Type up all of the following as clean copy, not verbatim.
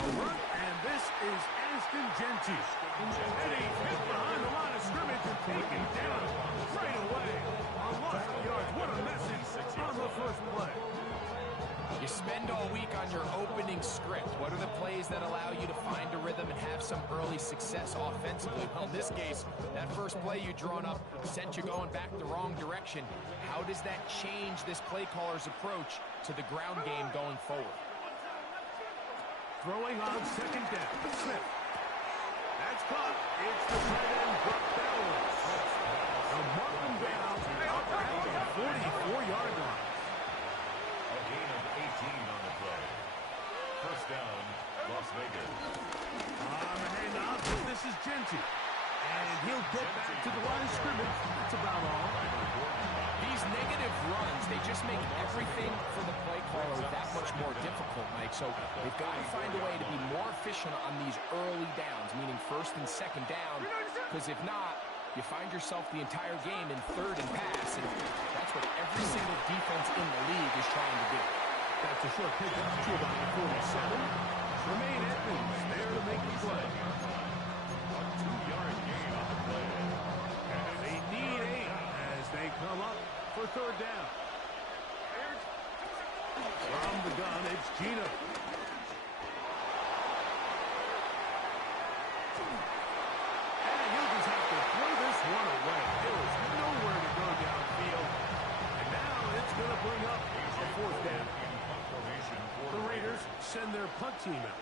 A run, and this is Ashton Genty. And he's hit behind the line of scrimmage and taken down right away. A loss of yards. What a message on the first play. You spend all week on your opening script. What are the plays that allow you to find a rhythm and have some early success offensively? Well, in this case, that first play you drawn up sent you going back the wrong direction. How does that change this play caller's approach to the ground game going forward? Throwing on second down. Smith. That's caught. It's the tight end, Buck Bowers. The Martin down up at the 44-yard line. A gain of 18 on the play. First down, Las Vegas. On the handoff, this is Genty. And he'll get back to the line of scrimmage. That's about all. These negative runs, they just make everything for the play caller that much more difficult, Mike. So they've got to find a way to be more efficient on these early downs, meaning first and second down, because if not, you find yourself the entire game in third and pass, and that's what every single defense in the league is trying to do. That's a short pickup to about 47. Tremaine Edmonds there to make the play. A 2-yard gain on the play. And they need 8 as they come up for third down. From the gun, it's Gino. And he'll just have to throw this one away. There was nowhere to go downfield. And now it's going to bring up a fourth down. The Raiders send their punt team out.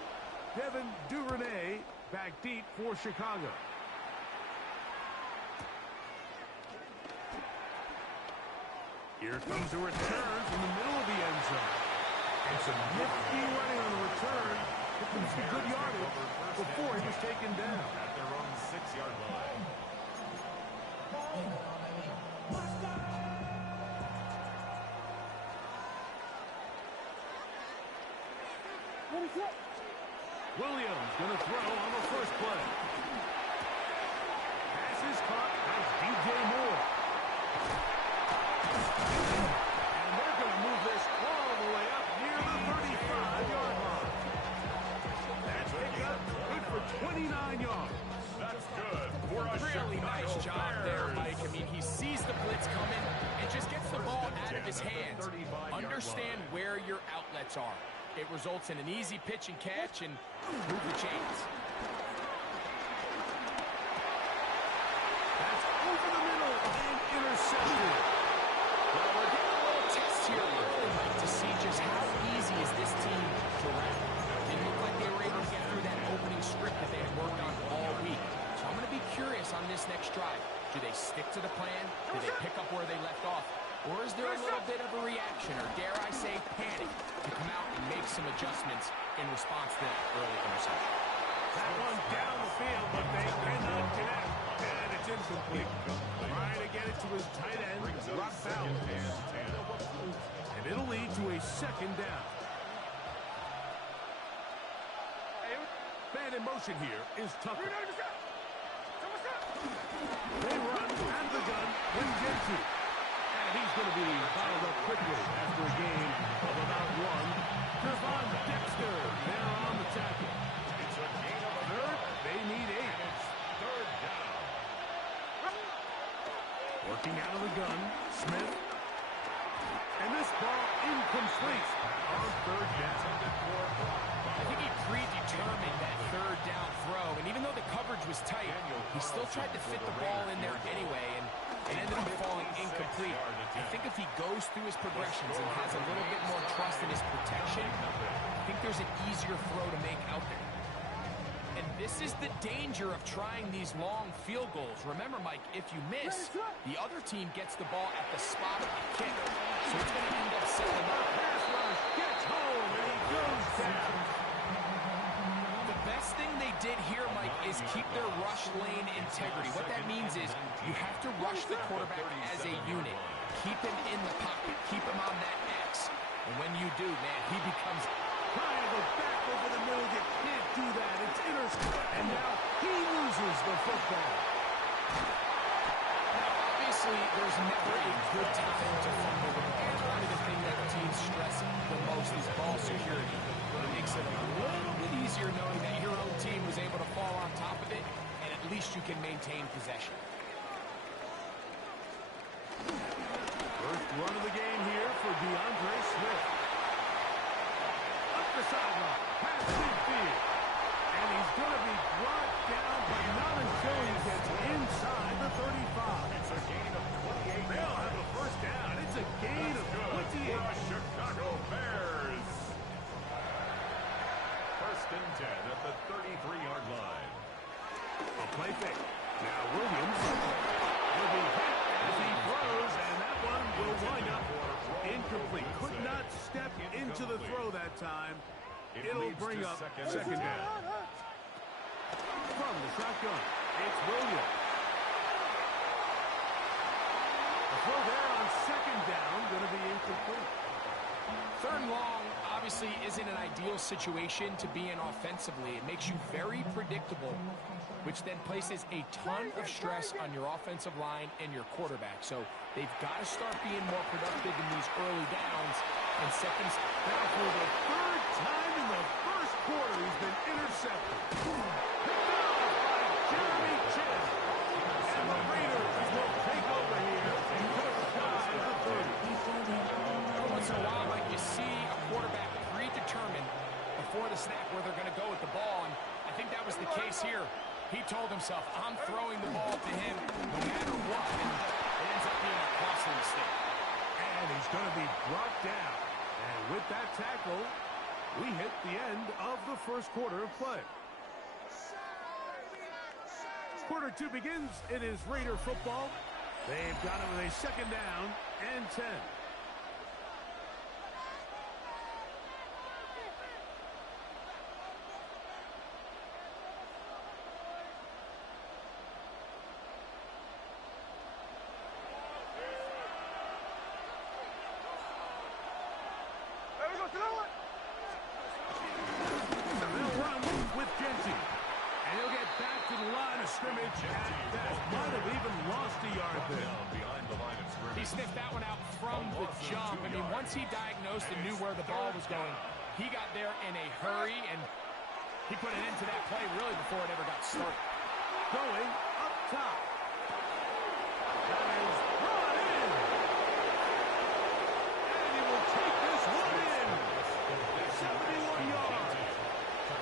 Devin Duvernay back deep for Chicago. Here comes a return from the middle of the end zone. And some nifty running on the return. It was some good yardage before he was taken down. At their own 6-yard line. Williams going to throw on the first play. Pass is caught. That's DJ Moore. And they're going to move this all the way up near the 35-yard line. That's pickup good for 29 yards. That's good. Really nice job there, Mike. I mean, he sees the blitz coming and just gets the ball out of his hands. Understand where your outlets are. It results in an easy pitch and catch and move the chains. That's over the middle and intercepted. Well, we're getting a little test here. I really like to see just how easy is this team to run. Didn't look like they were able to get through that opening script that they had worked on all week. So I'm going to be curious on this next drive. Do they stick to the plan? Do they pick up where they left off? Or is there a little bit of a reaction, or dare I say panic, to come out and make some adjustments in response to that early interception? That one down the field, but they cannot connect. And it's incomplete. Trying to get it to his tight end, Brock Bowers. And it'll lead to a second down. Man in motion here is Tucker. They run out of the gun with Genty. And he's going to be fouled up quickly after a gain of about 1. Devon Dexter there on the tackle. It's a gain of a Third, they need 8. And it's third down. Working out of the gun, Smith. And this ball incomplete on third down. I think he predetermined that third down throw, and even though the coverage was tight, he still tried to fit the ball in there anyway, and it ended up falling incomplete. I think if he goes through his progressions and has a little bit more trust in his protection, I think there's an easier throw to make out there. And this is the danger of trying these long field goals. Remember, Mike, if you miss, the other team gets the ball at the spot of the kick, so it's going to end up setting up. Pass rush gets home, and he goes down. The best thing they did here, Mike, is keep their rush lane integrity. What that means is you have to rush the quarterback as a unit. Keep him in the pocket. Keep him on that X. And when you do, man, he becomes... Trying to go back over the middle. You can't do that. It's intercepted. And now he loses the football. Now, obviously, there's never a good time to fumble the ball. It's probably the thing that teams stress the most is ball security. But it makes it a little bit easier least you can maintain possession. First run of the game here for DeAndre Swift. Up the sideline, past midfield. And he's going to be brought down, but not until he gets inside the 35. It's a gain of 28. They'll have a first down. It's a gain of 28. The Chicago Bears. First and 10 at the 33-yard line. A play fake. Now Williams will be hit as he throws, and that one will wind up incomplete. Could not step into the throw that time. It'll bring up second down. From the shotgun, it's Williams. The throw there on second down, going to be incomplete. Third and long obviously isn't an ideal situation to be in offensively. It makes you very predictable, which then places a ton of stress on your offensive line and your quarterback. So they've got to start being more productive in these early downs. And seconds Now for the third time in the first quarter, he's been intercepted. Picked off by Jeremy Chinn. And the Raiders will take over here and put aside the 30. Every once in a while, like you see a quarterback predetermined before the snap where they're going to go with the ball. And I think that was the case here. He told himself, I'm throwing the ball to him no matter what. And it ends up being a costly mistake. And he's going to be brought down. And with that tackle, we hit the end of the first quarter of play. Quarter two begins. It is Raider football. They've got it with a second down and 10. They'll run with Genty. And he'll get back to the line of scrimmage at best. Might have even lost a yard there. Behind the line of He scrimmage. sniffed that one out from the jump. I mean, once he diagnosed and knew where the ball was going, he got there in a hurry, and he put it into that play really before it ever got started. Going up top. That is brought in. And he will take this one in. 71 yards.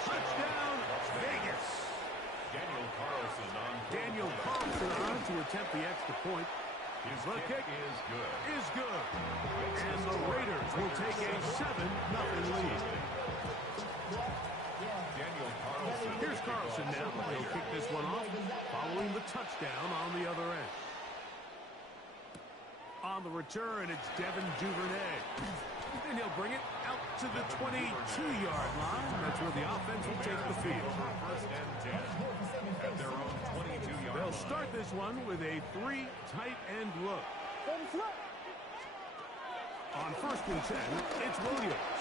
Touchdown, Vegas. Daniel Carlson on to attempt the extra point. His The kick is good. is good. And the Raiders will take a 7-0 lead. Daniel Carlson. Here's Carlson now. He'll kick this one off following the touchdown on the other end. On the return, it's Devin Duvernay. And he'll bring it out to the 22-yard line. That's where the offense will take the field. First and 10 at their own 22-yard They'll line. start this one with a 3 tight end look. On first and 10, it's Williams.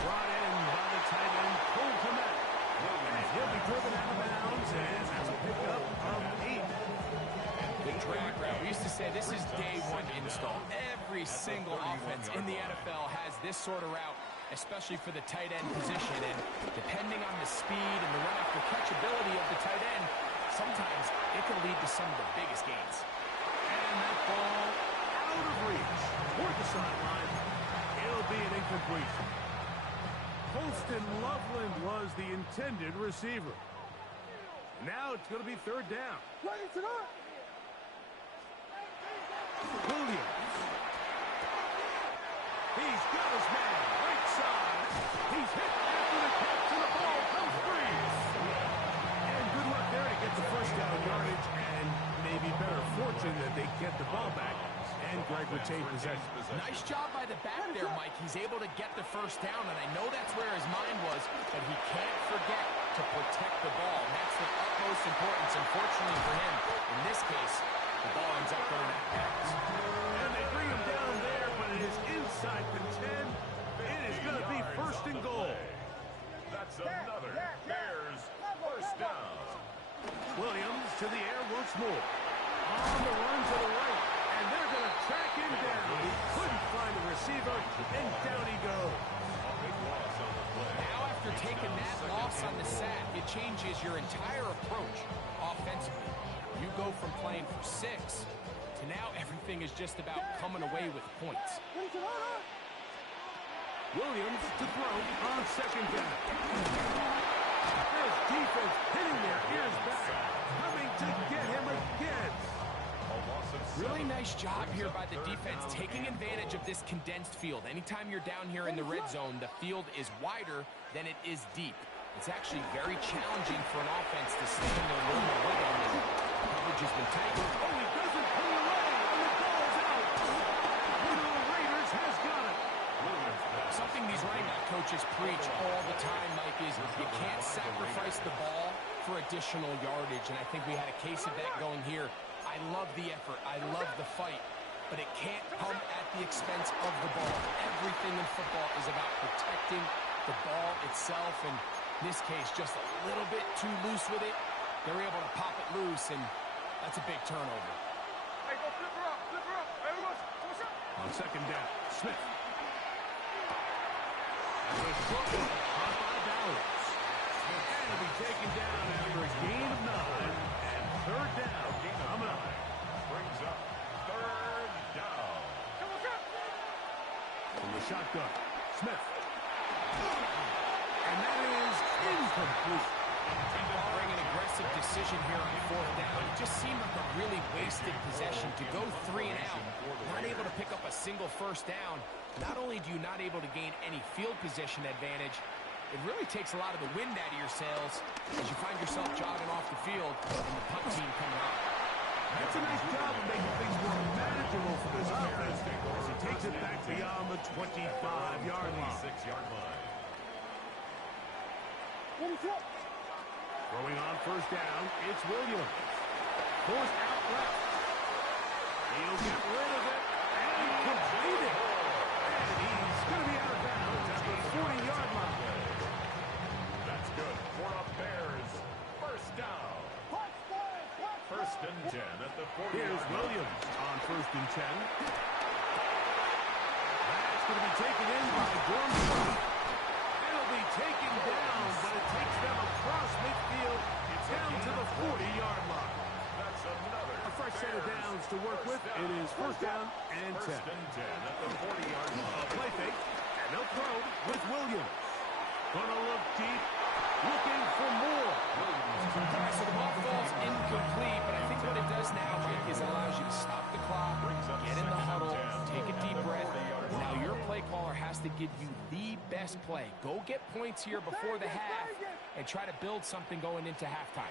Brought in by the tight end, Cole Kmet. And he'll be driven out of bounds, and that's a pickup of 8. The drag route. We used to say this is day one install. Every single offense in the NFL has this sort of route, especially for the tight end position. And depending on the speed and the run-after catchability of the tight end, sometimes it can lead to some of the biggest gains. And that ball out of reach toward the sideline. It'll be an incompletion. Holston Loveland was the intended receiver. Now it's going to be third down. Williams. He's got his man right side. He's hit after the catch, and the ball comes free. And good luck there to get the first down yardage, and maybe better fortune that they get the ball back, and Greg retain possession. Nice job by the back there, Mike. He's able to get the first down, and I know that's where his mind was, but he can't forget to protect the ball. And that's the utmost importance, unfortunately for him. In this case, the ball ends up going out of bounds. And they bring him down there, but it is inside the 10. It is going to be first and goal. That's another Bears first down. Williams to the air once more. On the run to the right. And they're going to track him down. He couldn't find a receiver, and down he goes. A big loss on the play. Now after taking that loss on the sack, it changes your entire approach offensively. You go from playing for 6 to now everything is just about coming away with points. Williams to throw on second down. There's defense hitting their ears back, coming to get him again. Really nice job here by the defense, taking advantage of this condensed field. Anytime you're down here in the red zone, the field is wider than it is deep. It's actually very challenging for an offense to stay in their normal rhythm. Coverage has been tight. Oh, he doesn't pull away, and the ball's out. One of the Raiders has got it. Something these running back coaches preach all the time, Mike, is you can't sacrifice the ball for additional yardage, and I think we had a case of that going here. I love the effort. I love the fight. But it can't come at the expense of the ball. Everything in football is about protecting the ball itself. And in this case, just a little bit too loose with it. They're able to pop it loose, and that's a big turnover. Hey, go flip her up. Flip her up. Hey, what's up? On second down, Smith. And the short one, caught by Bowers. And will be taken down after a gain of 9. And third down, coming up. Brings up third down. Come on, come. From the shotgun, Smith. And that is incomplete. Barring an aggressive decision here on fourth down, it just seemed like a really wasted possession to go 3 and out. Not able to pick up a single first down. Not only do you not able to gain any field position advantage, it really takes a lot of the wind out of your sails as you find yourself jogging off the field and the punt team coming out. That's a nice job of making things more manageable for this offense as he takes it back beyond the 25-yard line. 26-yard line. Throwing on first down, it's Williams. Forced out left. He'll get rid of it and complete it. And he's going to be out of bounds at the 40-yard line. That's good for a Bears first down. First and 10 at the 40. Here's Williams on first and 10. That's going to be taken in by Dormsby. It'll be taken down, but it takes them across midfield. It's down to the 40-yard line. That's another. A fresh set of downs to work with. It is first down and 10. First and 10 at the 40-yard line. A play fake, and they'll throw with Williams. Gonna look deep, looking for more. So the ball falls incomplete, but I think what it does now, Mike, is it allows you to stop the clock, get in the huddle, take a deep breath. Now your play caller has to give you the best play. Go get points here before the half and try to build something going into halftime.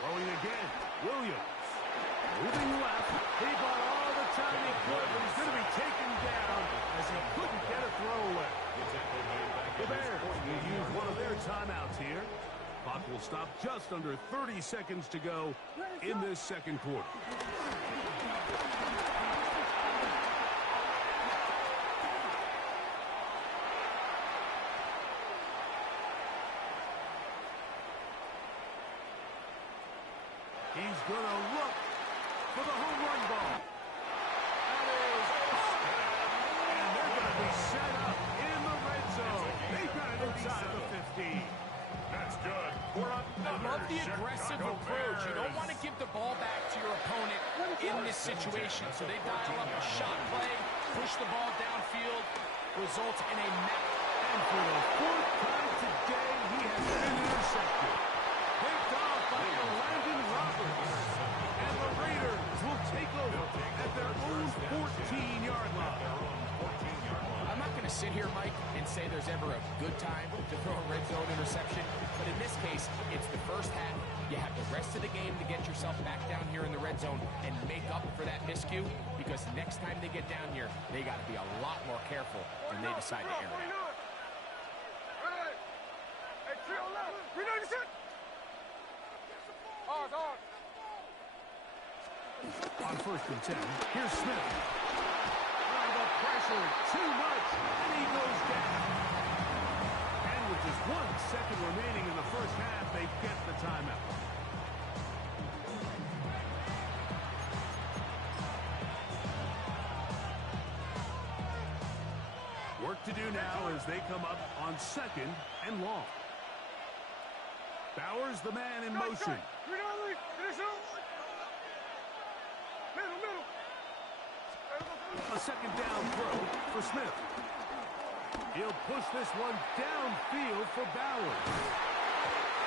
Throwing again, Williams. Moving left, he got all the time he could, but he's going to be taken down as he couldn't get a throw away. The Bears will use one of their timeouts here. Clock will stop just under 30 seconds to go in this second quarter. He's going to look for the home run ball. That is up. And they're going to be set up in the red zone. They've got it inside the 15. That's good for I another. love the aggressive Chicago approach. You don't Bears. want to give the ball back to your opponent in this situation. So they dial up a shot play, push the ball downfield, results in a net. And for the fourth time today, he has been intercepted. Picked off by Landon Roberts. And the Raiders will take over at their own 14-yard line. I'm not going to sit here, Mike, and say there's ever a good time to throw a red zone interception. But in this case, it's the first half. You have the rest of the game to get yourself back down here in the red zone and make up for that miscue. Because next time they get down here, they got to be a lot more careful when they decide to air it out. Hey, 3 on left. 396. Hard. On first and 10, here's Smith. The pressure, too much, and he goes down. And with just 1 second remaining in the first half, they get the timeout. Work to do do now as they come up on 2nd and long. Bowers, the man in motion. A 2nd down throw for Smith. He'll push this one downfield for Bowers.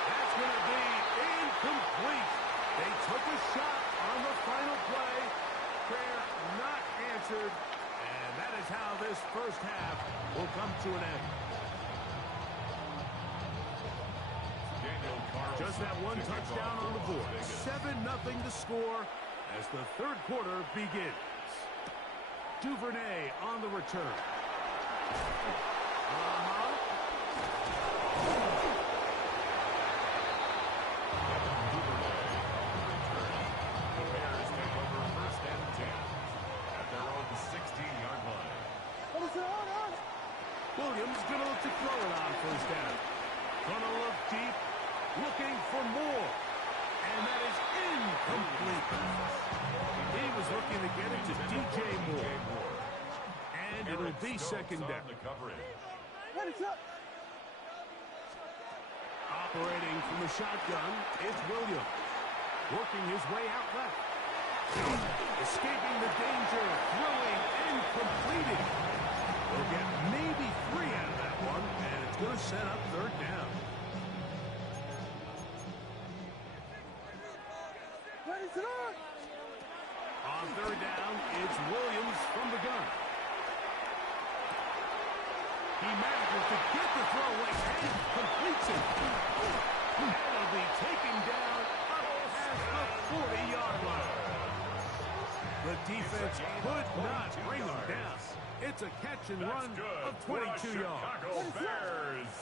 That's going to be incomplete. They took a shot on the final play. Prayer not answered. And that is how this first half will come to an end. Just that one touchdown on the board. 7-0 to score as the third quarter begins. Duvernay on the return. Williams going to look to throw it on first down. Going to look deep, looking for more. And that is incomplete. He was looking to get it to DJ Moore. And it'll be 2nd down. Operating from the shotgun, it's Williams. Working his way out left. Escaping the danger, throwing and completing. They'll get maybe 3 out of that one, and it's going to set up 3rd down. On 3rd down, it's Williams from the gun. He manages to get the throw away and completes it. And it'll be taken down up past the 40-yard line. The defense could not bring him down. It's a catch and run of 22 yards. Chicago Bears.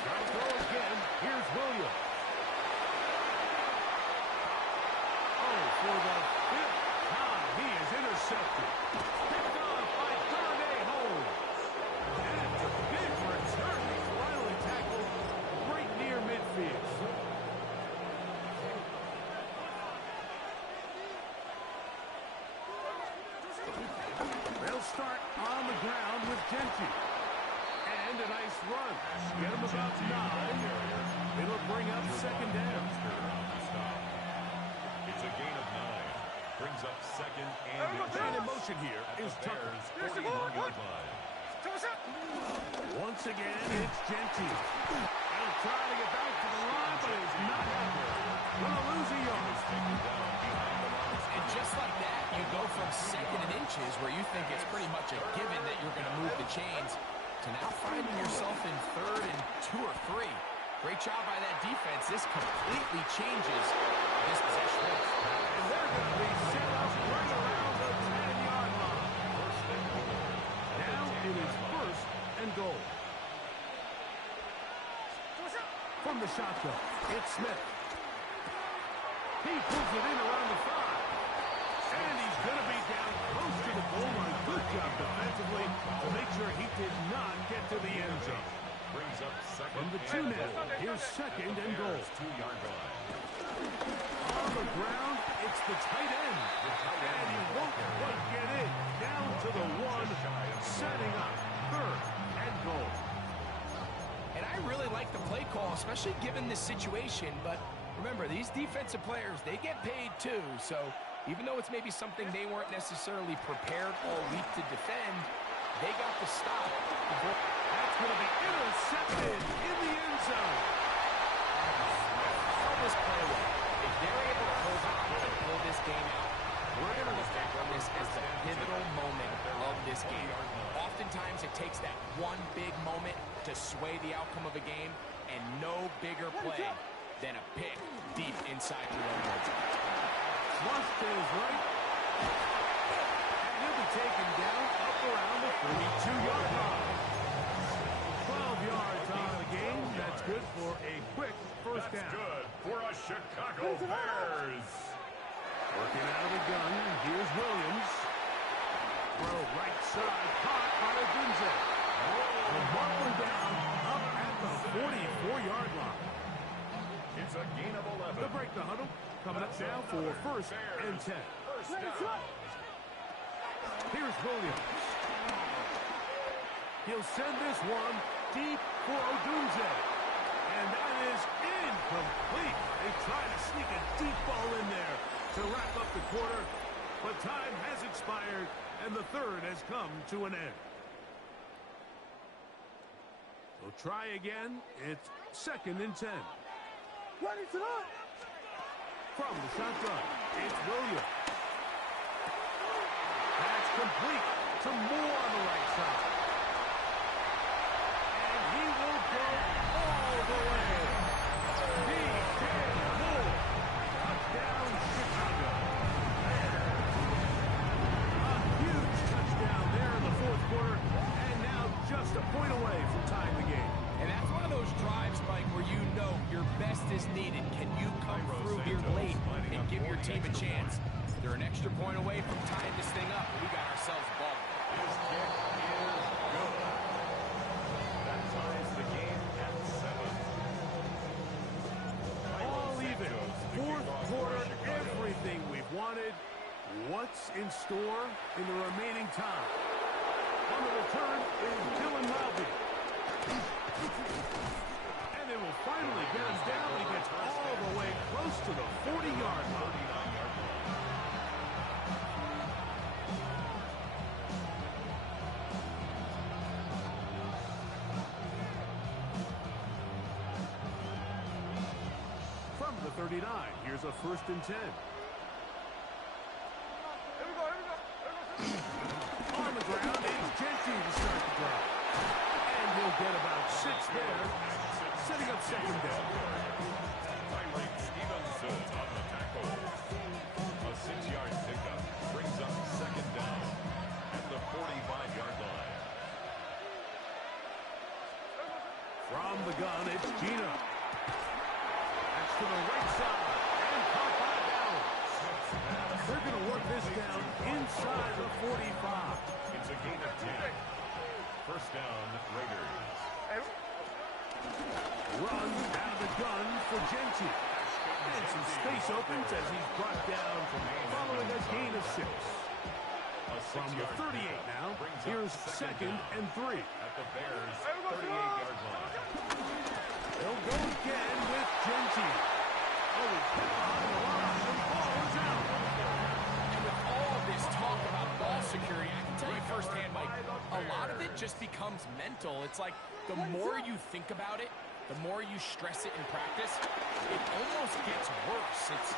Trying to throw again. Here's Williams. Oh, for the 5th time, he is intercepted. Picked off by Darnay Holmes. And it's a big return. He's finally tackled right near midfield. They'll start on the ground with Genty. And a nice run. Get him about 9. It'll bring up 2nd down. It's a gain of 9. Brings up 2nd and Man in motion here is Tucker. Once again, it's Genty. He'll try to get back to the line, but he's not able. Gonna lose a yard. And just like that, you go from 2nd and inches, where you think it's pretty much a given that you're going to move the chains, to now finding yourself in 3rd and 2 or 3. Great job by that defense. This completely changes this possession. And they're going to be set up right around the 10-yard line. Now it is 1st and goal. From the shotgun, it's Smith. He pulls it in around the 5. And he's going to be down close to the goal line. Good job defensively to make sure he did not get to the end zone. Brings up 2nd. From the 2 now, here's 2nd and goal. 2-yard line. On the ground, it's the tight end. And he won't quite get in. Down to the 1, setting up 3rd and goal. And I really like the play call, especially given this situation. But remember, these defensive players, they get paid too. So even though it's maybe something they weren't necessarily prepared all week to defend, they got the stop. That's going to be intercepted in the end zone. All this play away. If they're able to hold on and pull this game out, we're going to look back on this as the pivotal moment of this game. Oftentimes, it takes that one big moment to sway the outcome of a game, and no bigger play than a pick deep inside the own red zone. Flushed to his right. And he'll be taken down up around the 32-yard line. 12 yards on the game. That's good for a quick first down. That's good for a Chicago Bears. Working out of the gun. Here's Williams. Throw right side. Caught by Odunze. And marking down up at the 44-yard line. It's a gain of 11. They'll break the huddle. Coming up now for 1st and 10. First down. Here's Williams. He'll send this one deep for Odunze. And that is incomplete. They try to sneak a deep ball in there to wrap up the quarter. But time has expired, and the third has come to an end. They'll try again. It's 2nd and 10. Ready to run. From the shotgun, it's Williams. That's complete to Moore on the right side. And he will go all the way. DJ Moore. Touchdown, Chicago. A huge touchdown there in the 4th quarter. And now just a point away from tying the game. And that's one of those drives, Mike, where you know your best is needed. Can you come through here late and give your team a chance? They're an extra point away from tying this thing up. We got ourselves a ball. His kick is good. That ties the game at 7. All even. 4th quarter, everything we've wanted. What's in store in the remaining time? On the return is Dylan Mulvey. And they will finally get him down. He gets all the way close to the 40-yard line. From the 39, here's a 1st and 10. Here we go. On the ground is Genty to start the drive. And he'll get about 6 there, setting up 2nd down. Tyreek Stevenson on the tackle. A 6-yard pickup brings up 2nd down at the 45-yard line. From the gun, it's Gino. That's to the right side, and caught by Allen. They're going to work this down inside the 45. It's a gain of 10. 1st down, Raiders. Run out of the gun for Genty. And some space opens as he's brought down following a gain of 6. From the 38 now, here's 2nd and 3. At the Bears' 38-yard line. They'll go again with Genty. Oh, he's hit behind the line. The ball is out. And with all this talk about ball security, I can tell you firsthand, Mike, a lot of it just becomes mental. It's like the more you think about it, the more you stress it in practice, it almost gets worse. It's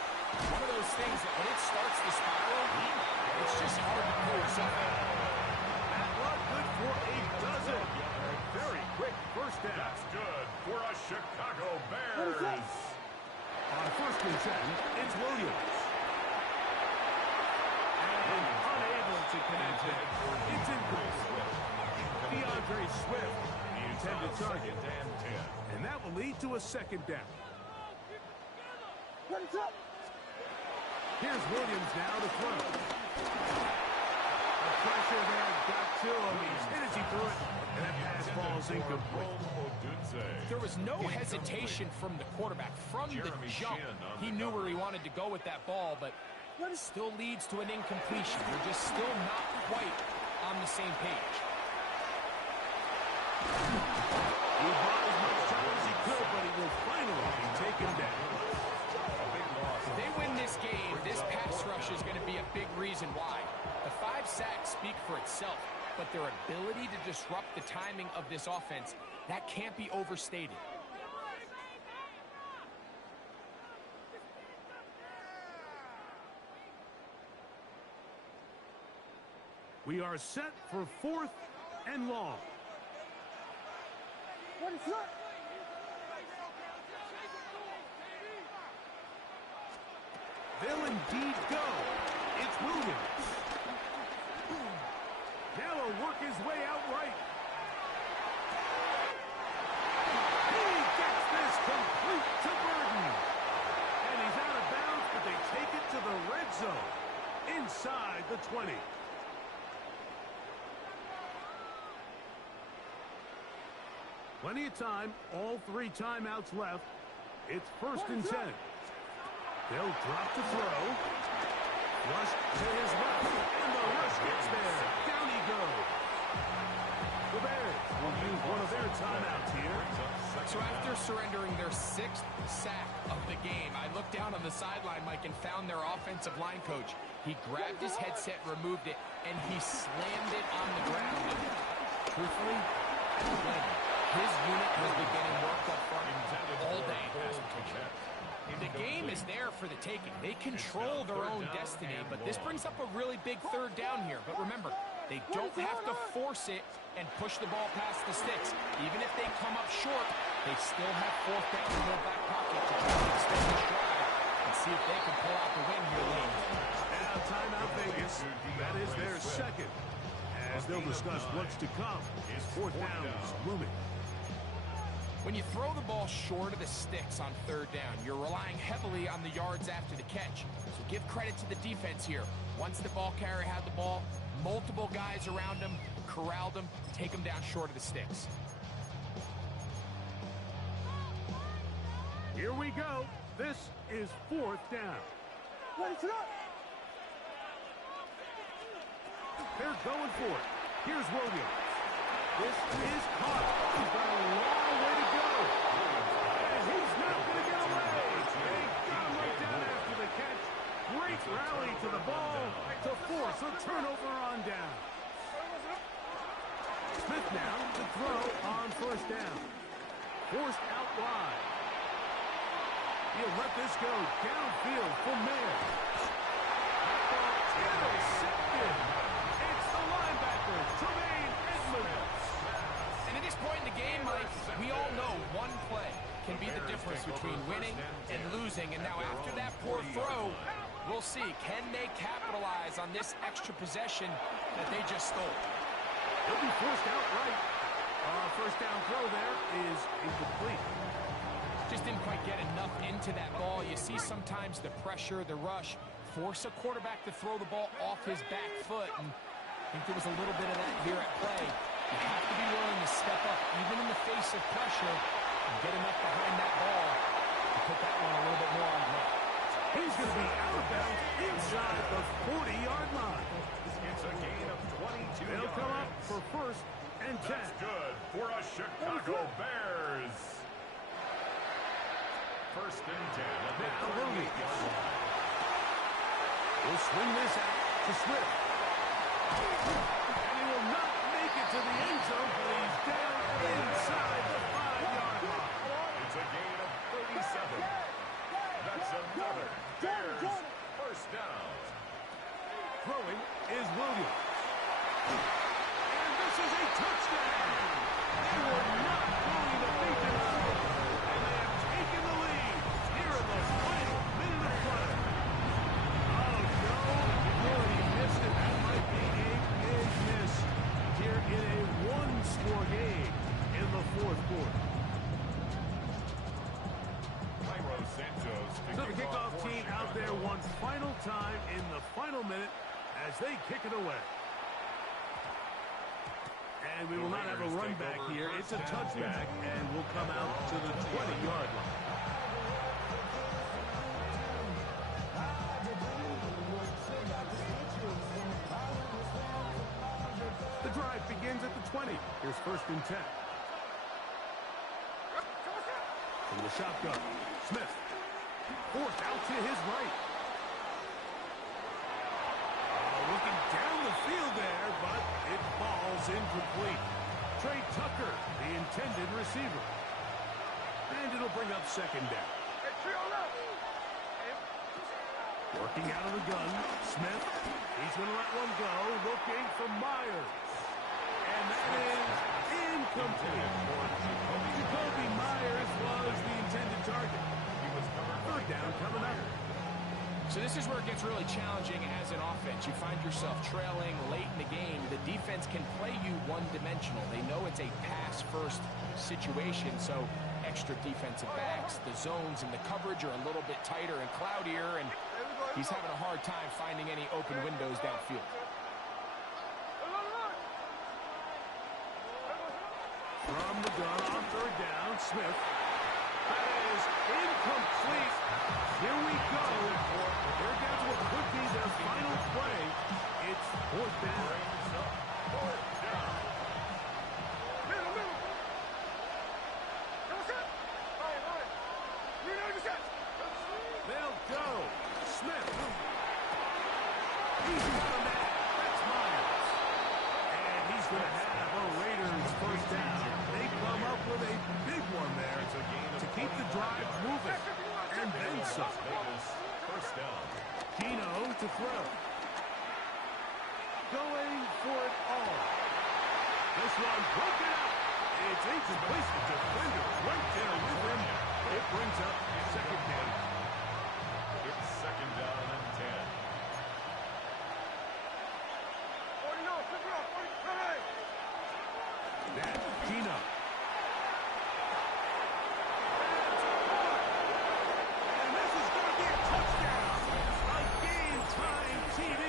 one of those things that when it starts to spiral, it's just hard to pull yourself out. Matt Luck, good for a dozen. Very quick 1st down. That's good for a Chicago Bears. On 1st and 10, it's Williams. And unable to connect it. It's incomplete. DeAndre Swift, the intended target. And that will lead to a 2nd down. Here's Williams now to throw. The pressure there got to him. He's hit as he threw it. And that pass falls incomplete. There was no hesitation from the quarterback. From the jump, he knew where he wanted to go with that ball, but it still leads to an incompletion. They're just still not quite on the same page. He bought as much time as he could, but he will finally be taken down. If they win this game, this pass rush is going to be a big reason why. The 5 sacks speak for itself, but their ability to disrupt the timing of this offense, that can't be overstated. We are set for 4th and long. They'll indeed go. It's Williams. Now he'll work his way out right. He gets this complete to Burden. And he's out of bounds, but they take it to the red zone. Inside the 20. Plenty of time, all 3 timeouts left. It's 1st and 10. They'll drop the throw. Rush to his left, and the rush gets there. Down he goes. The Bears will use one of their timeouts here. So after surrendering their 6th sack of the game, I looked down on the sideline, Mike, and found their offensive line coach. He grabbed his headset, removed it, and he slammed it on the ground. And truthfully, I don't blame him. His unit has been getting worked up front all day. The game is there for the taking. They control their own destiny, but this brings up a really big third down here. But remember, they don't have to force it and push the ball past the sticks. Even if they come up short, they still have 4th down in their back pocket to try to extend the drive and see if they can pull out the win here late. Now, timeout Vegas. That is their second. As they'll discuss what's to come, his 4th down is looming. When you throw the ball short of the sticks on 3rd down, you're relying heavily on the yards after the catch. So give credit to the defense here. Once the ball carrier had the ball, multiple guys around him, corralled him, take him down short of the sticks. Here we go. This is 4th down. They're going for it. Here's Williams. This is caught. He's got a long way to go. And he's not going to get away. They got him right down after the catch. Great rally to the ball to force a turnover on down. Smith now to throw on 1st down. Forced out wide. He'll let this go downfield for Mayer. Intercepted. It's the linebacker, Tremaine Edmonds. And at this point in the game, Mike, we all know one play can be the difference between winning and losing. And now after that poor throw, we'll see, can they capitalize on this extra possession that they just stole? He'll be forced out right. 1st down throw there is incomplete. Just didn't quite get enough into that ball. You see sometimes the pressure, the rush, force a quarterback to throw the ball off his back foot. And I think there was a little bit of that here at play. You have to be willing to step up, even in the face of pressure, and get enough behind that ball to put that one a little bit more on the net. He's going to be out of bounds inside the 40-yard line. It's a gain of 22 They'll come up for 1st and 10. That's good for a Chicago Bears. 1st and 10 at the 38-yard line. We'll swing this out to Swift. And he will not make it to the end zone, but he's down inside the 5-yard line. It's a gain of 37. That's another Bears 1st down. Throwing is Williams. And this is a touchdown. They were not going to beat them out. And they have taken the lead here in the final minute of play. Oh, no. He missed it. That might be a big miss here in a one-score game in the 4th quarter. Cairo Santos. So the kickoff team out there one final time in the final minute as they kick it away. And we will not have a run back here. It's a touchback, and we'll come out to the 20-yard line. The drive begins at the 20. Here's 1st and 10. From the shotgun, Smith. Forced out to his right. Looking down the field there, but it falls incomplete. Trey Tucker, the intended receiver. And it'll bring up 2nd down. Working out of the gun, Smith. He's going to let one go, looking for Myers. And that is incomplete. Jacoby Myers was the intended target. He was covered. 3rd down coming up. So this is where it gets really challenging as an offense. You find yourself trailing late in the game. The defense can play you one-dimensional. They know it's a pass-first situation, so extra defensive backs, the zones and the coverage are a little bit tighter and cloudier, and he's having a hard time finding any open windows downfield. From the gun on 3rd down, Smith. That is incomplete. Here we go. They're down to what could be their final play. It's 4th down. keep the drive moving. And then some. Vegas, first down. Gino to throw. Going for it all. This one broken up. It's incomplete. The defender right there with him. It brings up second down. It's second down and 10. That's Gino. And this is going to be a touchdown. A game-time TD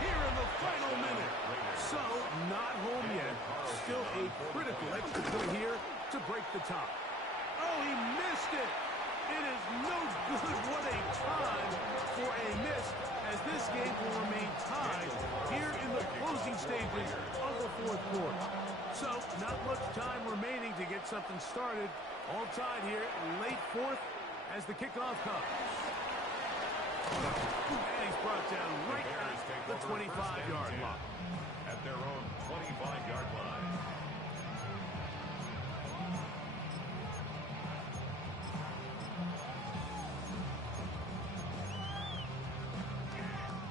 here in the final minute. So, not home yet. Still a critical extra point here to break the tie. Oh, he missed it. It is no good. What a time for a miss, as this game will remain tied here in the closing stages of the fourth quarter. So, not much time remaining to get something started. All tied here, late fourth, as the kickoff comes. And he's brought down right at the 25-yard line. At their own 25-yard line.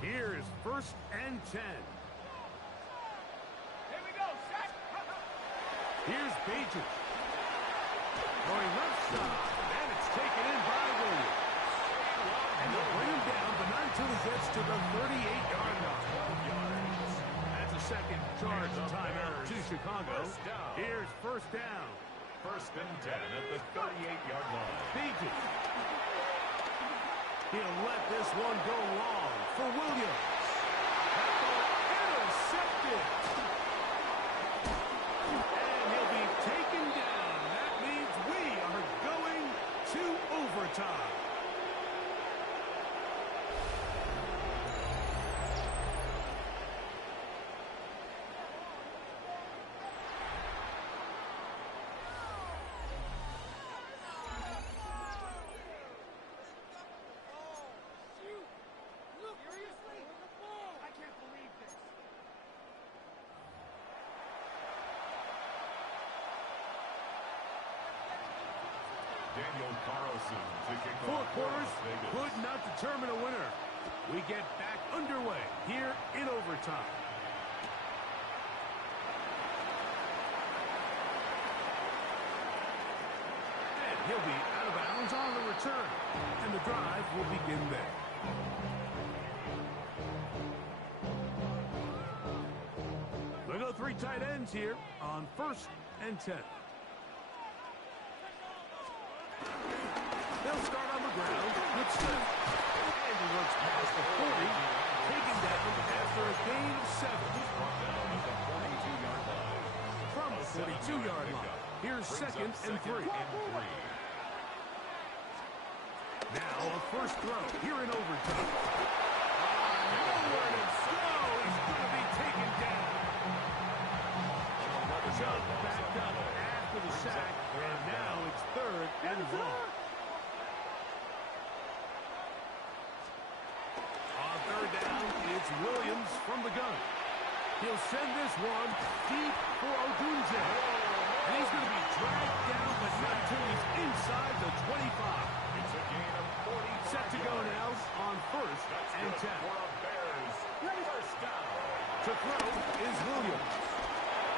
Here is first and 10. Here we go, set. Here's Bajan. Going left side, and it's taken in by Williams. And they'll bring him down, but not until he gets to the 38-yard line. That's a second charge timeout to Chicago. Here's first down. First and 10 at the 38-yard line. Bajan. He'll let this one go long for Williams. That ball intercepted. And he'll be taken down. That means we are going to overtime. Seriously? I can't believe this. Daniel Carlson to kick Four off. quarters Las Vegas. could not determine a winner. We get back underway here in overtime. And he'll be out of bounds on the return. And the drive will begin there. We'll go three tight ends here on first and 10. They'll start on the ground with Smith. And he looks past the 40, taken down after a gain of 7. From the 42-yard line. Here's second and 3. Now a first throw here in overtime. Nowhere to go. He's going to be taken down. Chubb backed up after the sack, and now it's third and long. On third down, it's Williams from the gun. He'll send this one deep for Odunze. And he's going to be dragged down, but not until he's inside the 25. It's a gain of 40. Set to go now on first and 10. For a Bears first down. To throw is Williams.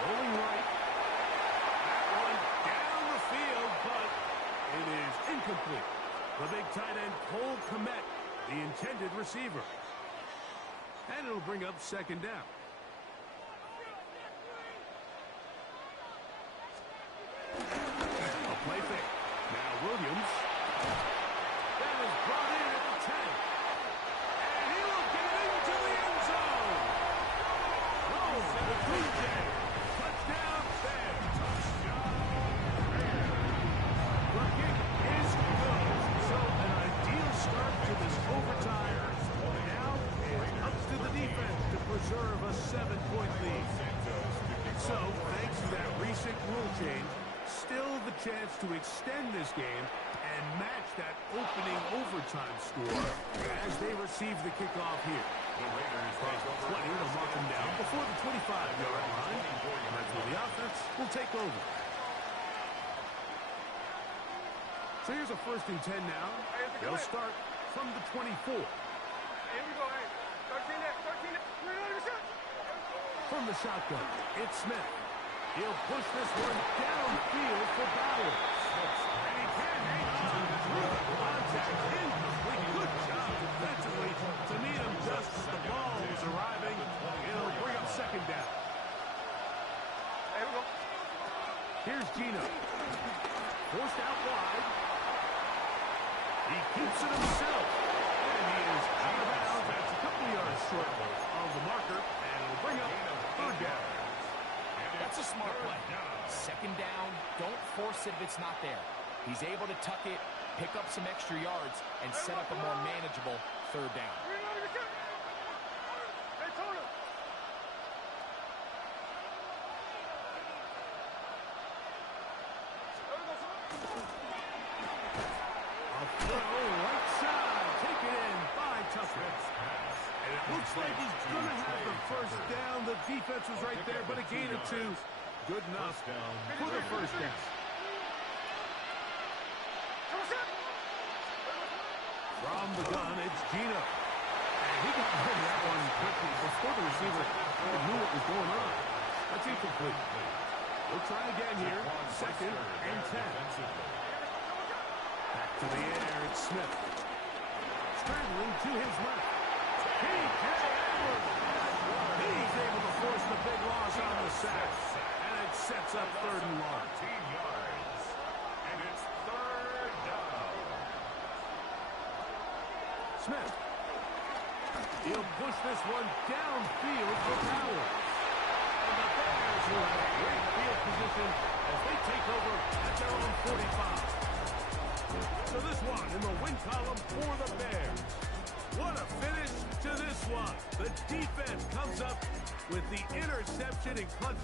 Rolling right. That one down the field, but it is incomplete. The big tight end, Cole Kmet, the intended receiver. And it'll bring up second down. A play fake. Now Williams. That is brought in at the 10. And he will get it into the end zone. Oh, the Tuesday. Touchdown, Bears. The kick is good. So an ideal start to this overtime. Now it's up to the defense to preserve a 7-point lead. So, thanks to that recent rule change, still the chance to extend this game and match that opening overtime score as they receive the kickoff here. The Raiders Across the 20, they'll mark them down before the 25-yard line. That's where the offense will take over. So here's a 1st and 10 now. They'll start from the 24. Here we go, hey. 13 there, 13 there. Reload the shot. From the shotgun, it's Smith. He'll push this one downfield for Bowers. And he can't hang on through the contact. Incomplete. Good job defensively to meet him just as the ball was arriving. It'll bring up 2nd down. Here we go. Here's Gino. Forced out wide. He keeps it himself. And he is out of bounds. That's a couple yards short of the marker. And it'll bring up 3rd down. That's a smart play. 2nd down, don't force it if it's not there. He's able to tuck it, pick up some extra yards, and set up a more manageable 3rd down. Reload the shot. Hey, Tony. A throw right side. Taken in by Tucker. And it looks like he's going to have the 1st down. The defense was right there, but a gain of 2. Good enough for the 1st down. From the gun, it's Gino. And he got rid of that one quickly before the receiver knew what was going on. That's incomplete. We'll try again here. 2nd and 10. Back to the air, it's Smith. Scrambling to his left. P.J. Edwards. He's able to force the big loss on the sack. And it sets up 3rd and long. 13 yards. And it's 3rd down. Smith. He'll push this one downfield for Bowers. And the Bears will have great field position as they take over at their own 45. So this one in the win column for the Bears. What a finish to this one. The defense comes up with the interception in clutch